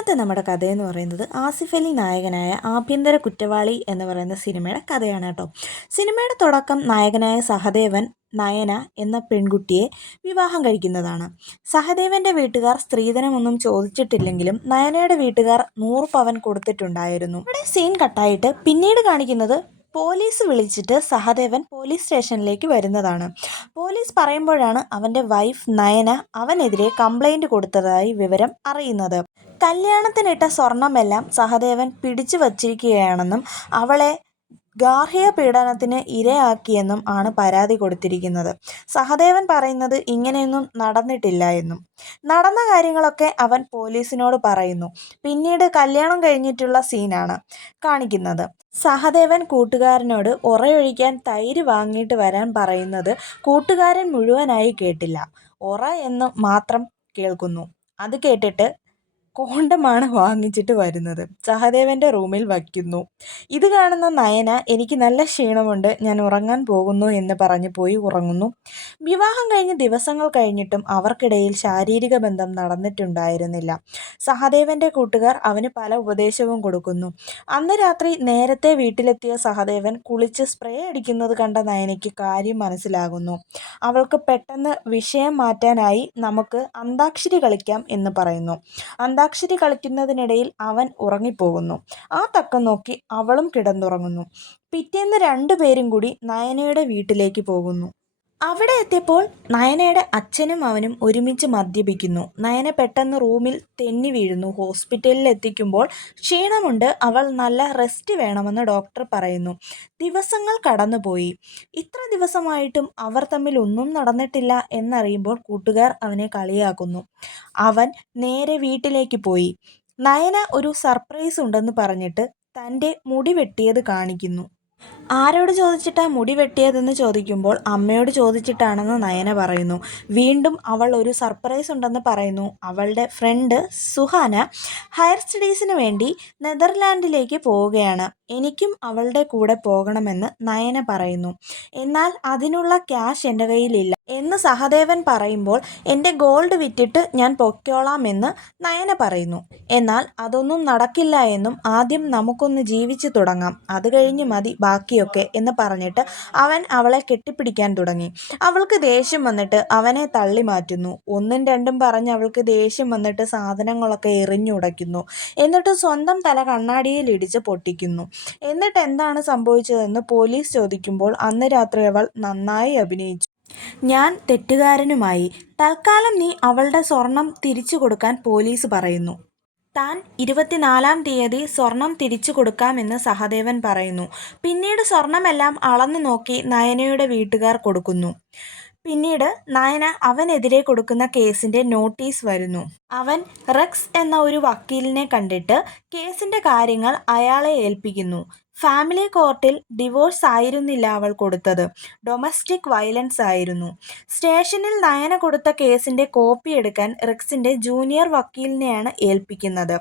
ഇന്നത്തെ നമ്മുടെ കഥയെന്ന് പറയുന്നത് ആസിഫ് അലി നായകനായ ആഭ്യന്തര കുറ്റവാളി എന്ന് പറയുന്ന സിനിമയുടെ കഥയാണ് കേട്ടോ. സിനിമയുടെ തുടക്കം നായകനായ സഹദേവൻ നയന എന്ന പെൺകുട്ടിയെ വിവാഹം കഴിക്കുന്നതാണ്. സഹദേവന്റെ വീട്ടുകാർ സ്ത്രീധനമൊന്നും ചോദിച്ചിട്ടില്ലെങ്കിലും നയനയുടെ വീട്ടുകാർ നൂറ് പവൻ കൊടുത്തിട്ടുണ്ടായിരുന്നു. ഇവിടെ സീൻ കട്ടായിട്ട് പിന്നീട് കാണിക്കുന്നത് പോലീസ് വിളിച്ചിട്ട് സഹദേവൻ പോലീസ് സ്റ്റേഷനിലേക്ക് വരുന്നതാണ്. പോലീസ് പറയുമ്പോഴാണ് അവന്റെ വൈഫ് നയന അവനെതിരെ കംപ്ലൈന്റ് കൊടുത്തതായി വിവരം അറിയുന്നത്. കല്യാണത്തിനിട്ട സ്വർണമെല്ലാം സഹദേവൻ പിടിച്ചു വച്ചിരിക്കുകയാണെന്നും അവളെ ഗാർഹിക പീഡനത്തിന് ഇരയാക്കിയെന്നും ആണ് പരാതി കൊടുത്തിരിക്കുന്നത്. സഹദേവൻ പറയുന്നത് ഇങ്ങനെയൊന്നും നടന്നിട്ടില്ല എന്നും. നടന്ന കാര്യങ്ങളൊക്കെ അവൻ പോലീസിനോട് പറയുന്നു. പിന്നീട് കല്യാണം കഴിഞ്ഞിട്ടുള്ള സീനാണ് കാണിക്കുന്നത്. സഹദേവൻ കൂട്ടുകാരനോട് ഉറയൊഴിക്കാൻ തൈര് വാങ്ങിയിട്ട് വരാൻ പറയുന്നത് കൂട്ടുകാരൻ മുഴുവനായി കേട്ടില്ല. ഉറ എന്ന് മാത്രം കേൾക്കുന്നു. അത് കേട്ടിട്ട് കോണ്ടമാണ് വാങ്ങിച്ചിട്ട് വരുന്നത്. സഹദേവന്റെ റൂമിൽ വയ്ക്കുന്നു. ഇത് കാണുന്ന നയന എനിക്ക് നല്ല ക്ഷീണമുണ്ട്. ഞാൻ ഉറങ്ങാൻ പോകുന്നു എന്ന് പറഞ്ഞ് പോയി ഉറങ്ങുന്നു. വിവാഹം കഴിഞ്ഞ് ദിവസങ്ങൾ കഴിഞ്ഞിട്ടും അവർക്കിടയിൽ ശാരീരിക ബന്ധം നടന്നിട്ടുണ്ടായിരുന്നില്ല. സഹദേവന്റെ കൂട്ടുകാർ അവന് പല ഉപദേശവും കൊടുക്കുന്നു. അന്ന് രാത്രി നേരത്തെ വീട്ടിലെത്തിയ സഹദേവൻ കുളിച്ച് സ്പ്രേ അടിക്കുന്നത് കണ്ട നയനയ്ക്ക് കാര്യം മനസ്സിലാകുന്നു. അവൾക്ക് പെട്ടെന്ന് വിഷയം മാറ്റാനായി നമുക്ക് അന്താക്ഷരി കളിക്കാം എന്ന് പറയുന്നു. അന്താക്ഷരി കളിക്കുന്നതിനിടയിൽ അവൻ ഉറങ്ങിപ്പോകുന്നു. ആ തക്കം നോക്കി അവളും കിടന്നുറങ്ങുന്നു. പിറ്റേന്ന് രണ്ടുപേരും കൂടി നയനയുടെ വീട്ടിലേക്ക് പോകുന്നു. അവിടെ എത്തിയപ്പോൾ നയനയുടെ അച്ഛനും അവനും ഒരുമിച്ച് മദ്യപിക്കുന്നു. നയന പെട്ടെന്ന് റൂമിൽ തെന്നി വീഴുന്നു. ഹോസ്പിറ്റലിൽ എത്തിക്കുമ്പോൾ ക്ഷീണമുണ്ട്. അവൾ നല്ല റെസ്റ്റ് വേണമെന്ന് ഡോക്ടർ പറയുന്നു. ദിവസങ്ങൾ കടന്നുപോയി. ഇത്ര ദിവസമായിട്ടും അവർ തമ്മിൽ ഒന്നും നടന്നിട്ടില്ല എന്നറിയുമ്പോൾ കൂട്ടുകാർ അവനെ കളിയാക്കുന്നു. അവൻ നേരെ വീട്ടിലേക്ക് പോയി. നയന ഒരു സർപ്രൈസ് ഉണ്ടെന്ന് പറഞ്ഞിട്ട് തന്റെ മുടി വെട്ടിയത് കാണിക്കുന്നു. ആരോട് ചോദിച്ചിട്ടാ മുടി വെട്ടിയതെന്ന് ചോദിക്കുമ്പോൾ അമ്മയോട് ചോദിച്ചിട്ടാണെന്ന് നയന പറയുന്നു. വീണ്ടും അവൾ ഒരു സർപ്രൈസ് ഉണ്ടെന്ന് പറയുന്നു. അവളുടെ ഫ്രണ്ട് സുഹാന ഹയർ സ്റ്റഡീസിന് വേണ്ടി നെതർലാൻഡിലേക്ക് പോവുകയാണ്. എനിക്കും അവളുടെ കൂടെ പോകണമെന്ന് നയന പറയുന്നു. എന്നാൽ അതിനുള്ള ക്യാഷ് എന്റെ കയ്യിലില്ല എന്ന് സഹദേവൻ പറയുമ്പോൾ എന്റെ ഗോൾഡ് വിറ്റിട്ട് ഞാൻ പൊക്കോളാമെന്ന് നയന പറയുന്നു. എന്നാൽ അതൊന്നും നടക്കില്ല എന്നും ആദ്യം നമുക്കൊന്ന് ജീവിച്ചു തുടങ്ങാം. അത് കഴിഞ്ഞ് മതി ബാക്കിയൊക്കെ എന്ന് പറഞ്ഞിട്ട് അവൻ അവളെ കെട്ടിപ്പിടിക്കാൻ തുടങ്ങി. അവൾക്ക് ദേഷ്യം വന്നിട്ട് അവനെ തള്ളി മാറ്റുന്നു. ഒന്നും രണ്ടും പറഞ്ഞ് അവൾക്ക് ദേഷ്യം വന്നിട്ട് സാധനങ്ങളൊക്കെ എറിഞ്ഞുടയ്ക്കുന്നു എന്നിട്ട് സ്വന്തം തല കണ്ണാടിയിൽ ഇടിച്ച് പൊട്ടിക്കുന്നു. എന്നിട്ട് എന്താണ് സംഭവിച്ചതെന്ന് പോലീസ് ചോദിക്കുമ്പോൾ അന്ന് രാത്രി അവൾ നന്നായി അഭിനയിച്ചു. ഞാൻ തെറ്റുകാരനുമായി. തൽക്കാലം നീ അവളുടെ സ്വർണം തിരിച്ചു കൊടുക്കാൻ പോലീസ് പറയുന്നു. താൻ ഇരുപത്തിനാലാം തീയതി സ്വർണം തിരിച്ചു കൊടുക്കാമെന്ന് സഹദേവൻ പറയുന്നു. പിന്നീട് സ്വർണമെല്ലാം അളന്നു നോക്കി നയനയുടെ വീട്ടുകാർ കൊടുക്കുന്നു. പിന്നീട് നയന അവനെതിരെ കൊടുക്കുന്ന കേസിന്റെ നോട്ടീസ് വരുന്നു. അവൻ റെക്സ് എന്ന ഒരു വക്കീലിനെ കണ്ടിട്ട് കേസിന്റെ കാര്യങ്ങൾ അയാളെ ഏൽപ്പിക്കുന്നു. ഫാമിലി കോർട്ടിൽ ഡിവോഴ്സ് ആയിരുന്നില്ല അവൾ കൊടുത്തത്. ഡൊമസ്റ്റിക് വയലൻസ് ആയിരുന്നു. സ്റ്റേഷനിൽ നയന കൊടുത്ത കേസിന്റെ കോപ്പി എടുക്കാൻ റിക്സിന്റെ ജൂനിയർ വക്കീലിനെയാണ് ഏൽപ്പിക്കുന്നത്.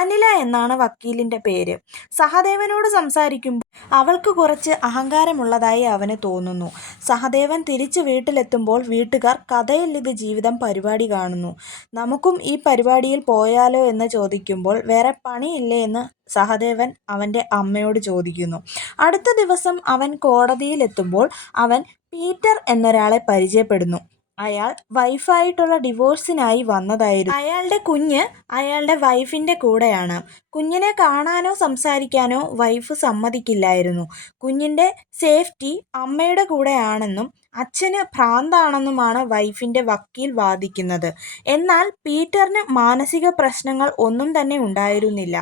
അനില എന്നാണ് വക്കീലിന്റെ പേര്. സഹദേവനോട് സംസാരിക്കുമ്പോൾ അവൾക്ക് കുറച്ച് അഹങ്കാരമുള്ളതായി അവന് തോന്നുന്നു. സഹദേവൻ തിരിച്ച് വീട്ടിലെത്തുമ്പോൾ വീട്ടുകാർ കഥയില്ലിത് ജീവിതം പരിപാടി കാണുന്നു. നമുക്കും ഈ പരിപാടിയിൽ പോയാലോ എന്ന് ചോദിക്കുമ്പോൾ വേറെ പണിയില്ലേ എന്ന് സഹദേവൻ അവന്റെ അമ്മയോട് ചോദിക്കുന്നു. അടുത്ത ദിവസം അവൻ കോടതിയിലെത്തുമ്പോൾ അവൻ പീറ്റർ എന്നൊരാളെ പരിചയപ്പെടുന്നു. അയാൾ വൈഫായിട്ടുള്ള ഡിവോഴ്സിനായി വന്നതായിരുന്നു. അയാളുടെ കുഞ്ഞ് അയാളുടെ വൈഫിന്റെ കൂടെയാണ്. കുഞ്ഞിനെ കാണാനോ സംസാരിക്കാനോ വൈഫ് സമ്മതിക്കില്ലായിരുന്നു. കുഞ്ഞിന്റെ സേഫ്റ്റി അമ്മയുടെ കൂടെയാണെന്നും അച്ഛന് ഭ്രാന്താണെന്നുമാണ് വൈഫിന്റെ വക്കീൽ വാദിക്കുന്നത്. എന്നാൽ പീറ്ററിന് മാനസിക പ്രശ്നങ്ങൾ ഒന്നും തന്നെ ഉണ്ടായിരുന്നില്ല.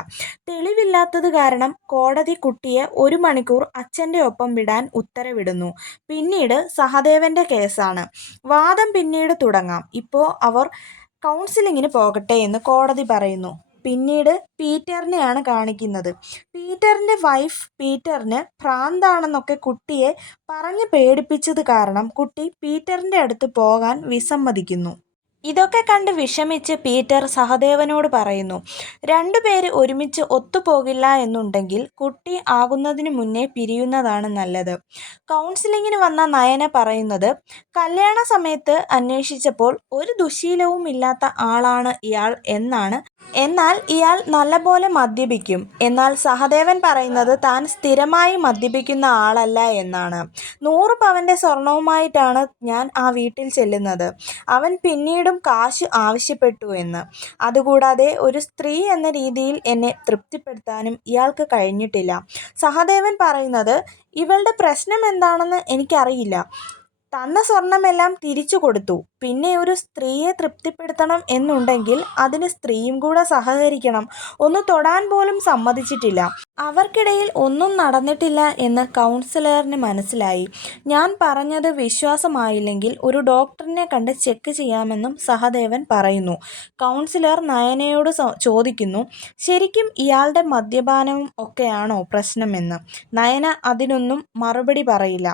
തെളിവില്ലാത്തത് കാരണം കോടതി കുട്ടിയെ ഒരു മണിക്കൂർ അച്ഛന്റെ ഒപ്പം വിടാൻ ഉത്തരവിടുന്നു. പിന്നീട് സഹദേവന്റെ കേസാണ്. വാദം പിന്നീട് തുടങ്ങാം. ഇപ്പോൾ അവർ കൗൺസിലിങ്ങിന് പോകട്ടെ എന്ന് കോടതി പറയുന്നു. പിന്നീട് പീറ്ററിനെയാണ് കാണിക്കുന്നത്. പീറ്ററിന്റെ വൈഫ് പീറ്ററിന് ഭ്രാന്താണെന്നൊക്കെ കുട്ടിയെ പറഞ്ഞ് പേടിപ്പിച്ചത് കാരണം കുട്ടി പീറ്ററിന്റെ അടുത്ത് പോകാൻ വിസമ്മതിക്കുന്നു. ഇതൊക്കെ കണ്ട് വിഷമിച്ച് പീറ്റർ സഹദേവനോട് പറയുന്നു രണ്ടുപേര് ഒരുമിച്ച് ഒത്തുപോകില്ല എന്നുണ്ടെങ്കിൽ കുട്ടി ആകുന്നതിന് മുന്നേ പിരിയുന്നതാണ് നല്ലത് കൗൺസിലിങ്ങിന് വന്ന നയന പറയുന്നത് കല്യാണ സമയത്ത് അന്വേഷിച്ചപ്പോൾ ഒരു ദുശീലവും ഇല്ലാത്ത ആളാണ് ഇയാൾ എന്നാണ്. എന്നാൽ ഇയാൾ നല്ലപോലെ മദ്യപിക്കും. എന്നാൽ സഹദേവൻ പറയുന്നത് താൻ സ്ഥിരമായി മദ്യപിക്കുന്ന ആളല്ല എന്നാണ്. നൂറ് പവന്റെ സ്വർണവുമായിട്ടാണ് ഞാൻ ആ വീട്ടിൽ ചെല്ലുന്നത്. അവൻ പിന്നീടും കാശ് ആവശ്യപ്പെട്ടു എന്ന്. അതുകൂടാതെ ഒരു സ്ത്രീ എന്ന രീതിയിൽ എന്നെ തൃപ്തിപ്പെടുത്താനും ഇയാൾക്ക് കഴിഞ്ഞിട്ടില്ല. സഹദേവൻ പറയുന്നത് ഇവളുടെ പ്രശ്നം എന്താണെന്ന് എനിക്കറിയില്ല. തന്ന സ്വർണമെല്ലാം തിരിച്ചു കൊടുത്തു. പിന്നെ ഒരു സ്ത്രീയെ തൃപ്തിപ്പെടുത്തണം എന്നുണ്ടെങ്കിൽ അതിന് സ്ത്രീയും കൂടെ സഹകരിക്കണം. ഒന്ന് തൊടാൻ പോലും സമ്മതിച്ചിട്ടില്ല. അവർക്കിടയിൽ ഒന്നും നടന്നിട്ടില്ല എന്ന് കൗൺസിലറിന് മനസ്സിലായി. ഞാൻ പറഞ്ഞത് വിശ്വാസമായില്ലെങ്കിൽ ഒരു ഡോക്ടറിനെ കണ്ട് ചെക്ക് ചെയ്യാമെന്നും സഹദേവൻ പറയുന്നു. കൗൺസിലർ നയനയോട് ചോദിക്കുന്നു ശരിക്കും ഇയാളുടെ മദ്യപാനവും ഒക്കെയാണോ പ്രശ്നമെന്ന്? നയന അതിനൊന്നും മറുപടി പറയില്ല.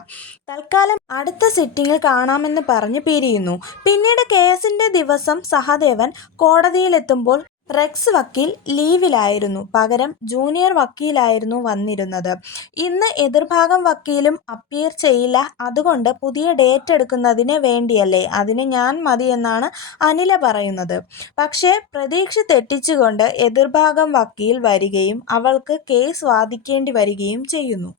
തൽക്കാലം അടുത്ത സിറ്റിംഗിൽ കാണാമെന്ന് പറഞ്ഞ് പിരിയുന്നു. പിന്നീട് കേസിന്റെ ദിവസം സഹദേവൻ കോടതിയിലെത്തുമ്പോൾ റെക്സ് വക്കീൽ ലീവിലായിരുന്നു. പകരം ജൂനിയർ വക്കീലായിരുന്നു വന്നിരുന്നത്. ഇന്ന് എതിർഭാഗം വക്കീലും അപ്പിയർ ചെയ്യില്ല. അതുകൊണ്ട് പുതിയ ഡേറ്റ് എടുക്കുന്നതിന് വേണ്ടിയല്ലേ? അതിന് ഞാൻ മതി എന്നാണ് അനില പറയുന്നത്. പക്ഷേ പ്രതീക്ഷ തെറ്റിച്ചുകൊണ്ട് എതിർഭാഗം വക്കീൽ വരികയും അവൾക്ക് കേസ് വാദിക്കേണ്ടി വരികയും ചെയ്യുന്നു.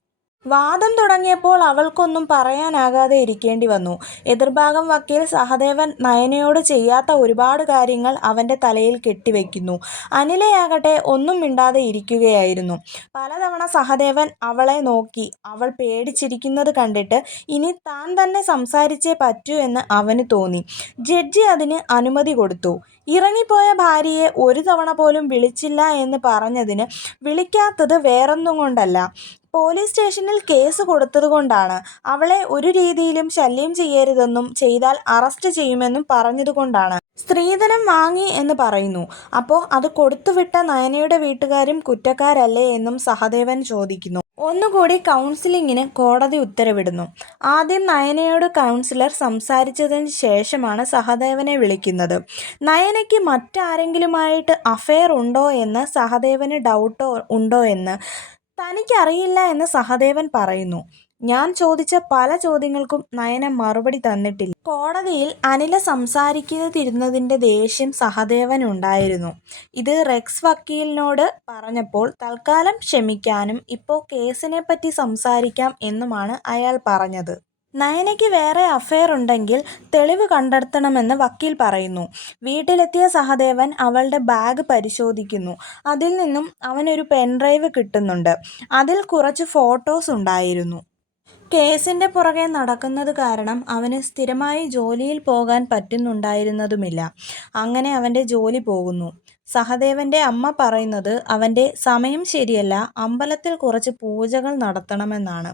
വാദം തുടങ്ങിയപ്പോൾ അവൾക്കൊന്നും പറയാനാകാതെ ഇരിക്കേണ്ടി വന്നു. എതിർഭാഗം വക്കീൽ സഹദേവൻ നയനയോട് ചെയ്യാത്ത ഒരുപാട് കാര്യങ്ങൾ അവന്റെ തലയിൽ കെട്ടിവെക്കുന്നു. അനിലയാകട്ടെ ഒന്നും മിണ്ടാതെ ഇരിക്കുകയായിരുന്നു. പലതവണ സഹദേവൻ അവളെ നോക്കി അവൾ പേടിച്ചിരിക്കുന്നത് കണ്ടിട്ട് ഇനി താൻ തന്നെ സംസാരിച്ചേ പറ്റൂ എന്ന് അവന് തോന്നി. ജഡ്ജി അതിന് അനുമതി കൊടുത്തു. ഇറങ്ങിപ്പോയ ഭാര്യയെ ഒരു തവണ പോലും വിളിച്ചില്ല എന്ന് പറഞ്ഞതിന് വിളിക്കാത്തത് വേറൊന്നും കൊണ്ടല്ല. പോലീസ് സ്റ്റേഷനിൽ കേസ് കൊടുത്തതുകൊണ്ടാണ് അവളെ ഒരു രീതിയിലും ശല്യം ചെയ്യരുതെന്നും ചെയ്താൽ അറസ്റ്റ് ചെയ്യുമെന്നും പറഞ്ഞതുകൊണ്ടാണ് സ്ത്രീധനം വാങ്ങി എന്ന് പറയുന്നു. അപ്പോൾ അത് കൊടുത്തുവിട്ട നയനയുടെ വീട്ടുകാരും കുറ്റക്കാരല്ലേ എന്നും സഹദേവൻ ചോദിക്കുന്നു. ഒന്നുകൂടി കൗൺസിലിങ്ങിന് കോടതി ഉത്തരവിടുന്നു. ആദ്യം നയനയോട് കൗൺസിലർ സംസാരിച്ചതിന് ശേഷമാണ് സഹദേവനെ വിളിക്കുന്നത്. നയനയ്ക്ക് മറ്റാരെങ്കിലുമായിട്ട് അഫെയർ ഉണ്ടോ എന്ന് സഹദേവന് ഡൗട്ടോ ഉണ്ടോ എന്ന് തനിക്കറിയില്ല എന്ന് സഹദേവൻ പറയുന്നു. ഞാൻ ചോദിച്ച പല ചോദ്യങ്ങൾക്കും നയന മറുപടി തന്നിട്ടില്ല. കോടതിയിൽ അനില സംസാരിക്കാതിരുന്നതിന്റെ ദേഷ്യം സഹദേവൻ ഉണ്ടായിരുന്നു. ഇത് റെക്സ് വക്കീലിനോട് പറഞ്ഞപ്പോൾ തൽക്കാലം ക്ഷമിക്കാനും ഇപ്പോൾ കേസിനെ പറ്റി സംസാരിക്കാം എന്നുമാണ് അയാൾ പറഞ്ഞത്. നയനയ്ക്ക് വേറെ അഫയർ ഉണ്ടെങ്കിൽ തെളിവ് കണ്ടെത്തണമെന്ന് വക്കീൽ പറയുന്നു. വീട്ടിലെത്തിയ സഹദേവൻ അവളുടെ ബാഗ് പരിശോധിക്കുന്നു. അതിൽ നിന്നും അവനൊരു പെൻഡ്രൈവ് കിട്ടുന്നുണ്ട്. അതിൽ കുറച്ച് ഫോട്ടോസ് ഉണ്ടായിരുന്നു. കേസിന്റെ പുറകെ നടക്കുന്നത് കാരണം അവന് സ്ഥിരമായി ജോലിയിൽ പോകാൻ പറ്റുന്നുണ്ടായിരുന്നതുമില്ല. അങ്ങനെ അവന്റെ ജോലി പോകുന്നു. സഹദേവന്റെ അമ്മ പറയുന്നത് അവന്റെ സമയം ശരിയല്ല അമ്പലത്തിൽ കുറച്ച് പൂജകൾ നടത്തണമെന്നാണ്.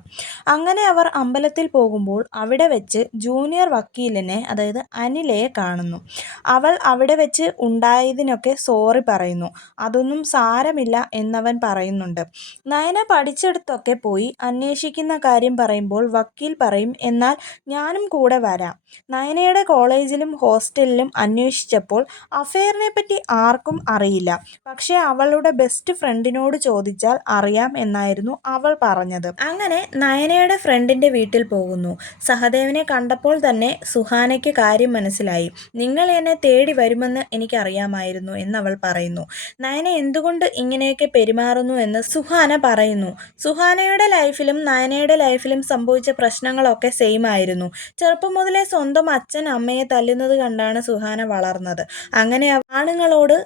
അങ്ങനെ അവർ അമ്പലത്തിൽ പോകുമ്പോൾ അവിടെ വെച്ച് ജൂനിയർ വക്കീലിനെ അതായത് അനിലയെ കാണുന്നു. അവൾ അവിടെ വെച്ച് ഉണ്ടായതിനൊക്കെ സോറി പറയുന്നു. അതൊന്നും സാരമില്ല എന്നവൻ പറയുന്നുണ്ട്. നയന പഠിച്ചെടുത്തൊക്കെ പോയി അന്വേഷിക്കുന്ന കാര്യം പറയുമ്പോൾ വക്കീൽ പറയും എന്നാൽ ഞാനും കൂടെ വരാം. നയനയുടെ കോളേജിലും ഹോസ്റ്റലിലും അന്വേഷിച്ചപ്പോൾ അഫെയറിനെ പറ്റി ആർക്കും അറിയില്ല. പക്ഷേ അവളുടെ ബെസ്റ്റ് ഫ്രണ്ടിനോട് ചോദിച്ചാൽ അറിയാം എന്നായിരുന്നു അവൾ പറഞ്ഞത്. അങ്ങനെ നയനയുടെ ഫ്രണ്ടിന്റെ വീട്ടിൽ പോകുന്നു. സഹദേവനെ കണ്ടപ്പോൾ തന്നെ സുഹാനയ്ക്ക് കാര്യം മനസ്സിലായി. നിങ്ങൾ എന്നെ തേടി വരുമെന്ന് എനിക്കറിയാമായിരുന്നു അവൾ പറയുന്നു. നയന എന്തുകൊണ്ട് ഇങ്ങനെയൊക്കെ പെരുമാറുന്നു എന്ന് സുഹാന പറയുന്നു. സുഹാനയുടെ ലൈഫിലും നയനയുടെ ലൈഫിലും സംഭവിച്ച പ്രശ്നങ്ങളൊക്കെ സെയിം ആയിരുന്നു. ചെറുപ്പം മുതലേ സ്വന്തം അച്ഛൻ അമ്മയെ തല്ലുന്നത് കണ്ടാണ് സുഹാന വളർന്നത്. അങ്ങനെ ആണുങ്ങളോട്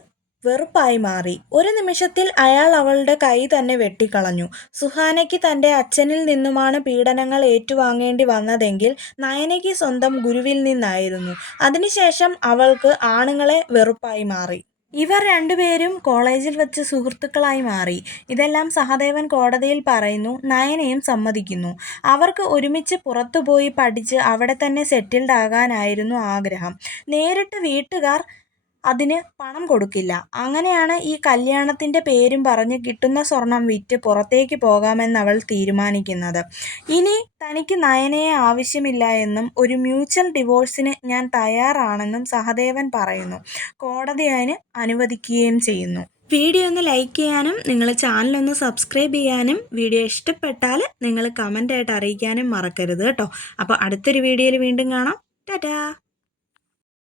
വെറുപ്പായി മാറി. ഒരു നിമിഷത്തിൽ അയാൾ അവളുടെ കൈ തന്നെ വെട്ടിക്കളഞ്ഞു. സുഹാനയ്ക്ക് തന്റെ അച്ഛനിൽ നിന്നുമാണ് പീഡനങ്ങൾ ഏറ്റുവാങ്ങേണ്ടി വന്നതെങ്കിൽ നയനയ്ക്ക് സ്വന്തം ഗുരുവിൽ നിന്നായിരുന്നു. അതിനുശേഷം അവൾക്ക് ആണുങ്ങളെ വെറുപ്പായി മാറി. ഇവർ രണ്ടുപേരും കോളേജിൽ വെച്ച് സുഹൃത്തുക്കളായി മാറി. ഇതെല്ലാം സഹദേവൻ കോടതിയിൽ പറയുന്നു നയനയും സമ്മതിക്കുന്നു. അവർക്ക് ഒരുമിച്ച് പുറത്തുപോയി പഠിച്ച് അവിടെ തന്നെ സെറ്റിൽഡ് ആകാനായിരുന്നു ആഗ്രഹം. നേരിട്ട് വീട്ടുകാർ അതിന് പണം കൊടുക്കില്ല. അങ്ങനെയാണ് ഈ കല്യാണത്തിന്റെ പേരും പറഞ്ഞ് കിട്ടുന്ന സ്വർണം വിറ്റ് പുറത്തേക്ക് അവൾ തീരുമാനിക്കുന്നത്. ഇനി തനിക്ക് നയനയെ ആവശ്യമില്ല എന്നും ഒരു മ്യൂച്വൽ ഡിവോഴ്സിന് ഞാൻ തയ്യാറാണെന്നും സഹദേവൻ പറയുന്നു. കോടതി അതിന് അനുവദിക്കുകയും ചെയ്യുന്നു. വീഡിയോ ഒന്ന് ലൈക്ക് ചെയ്യാനും നിങ്ങൾ ചാനലൊന്ന് സബ്സ്ക്രൈബ് ചെയ്യാനും വീഡിയോ ഇഷ്ടപ്പെട്ടാൽ നിങ്ങൾ കമന്റായിട്ട് അറിയിക്കാനും മറക്കരുത് കേട്ടോ. അപ്പോൾ അടുത്തൊരു വീഡിയോയിൽ വീണ്ടും കാണാം. ടാറ്റാ!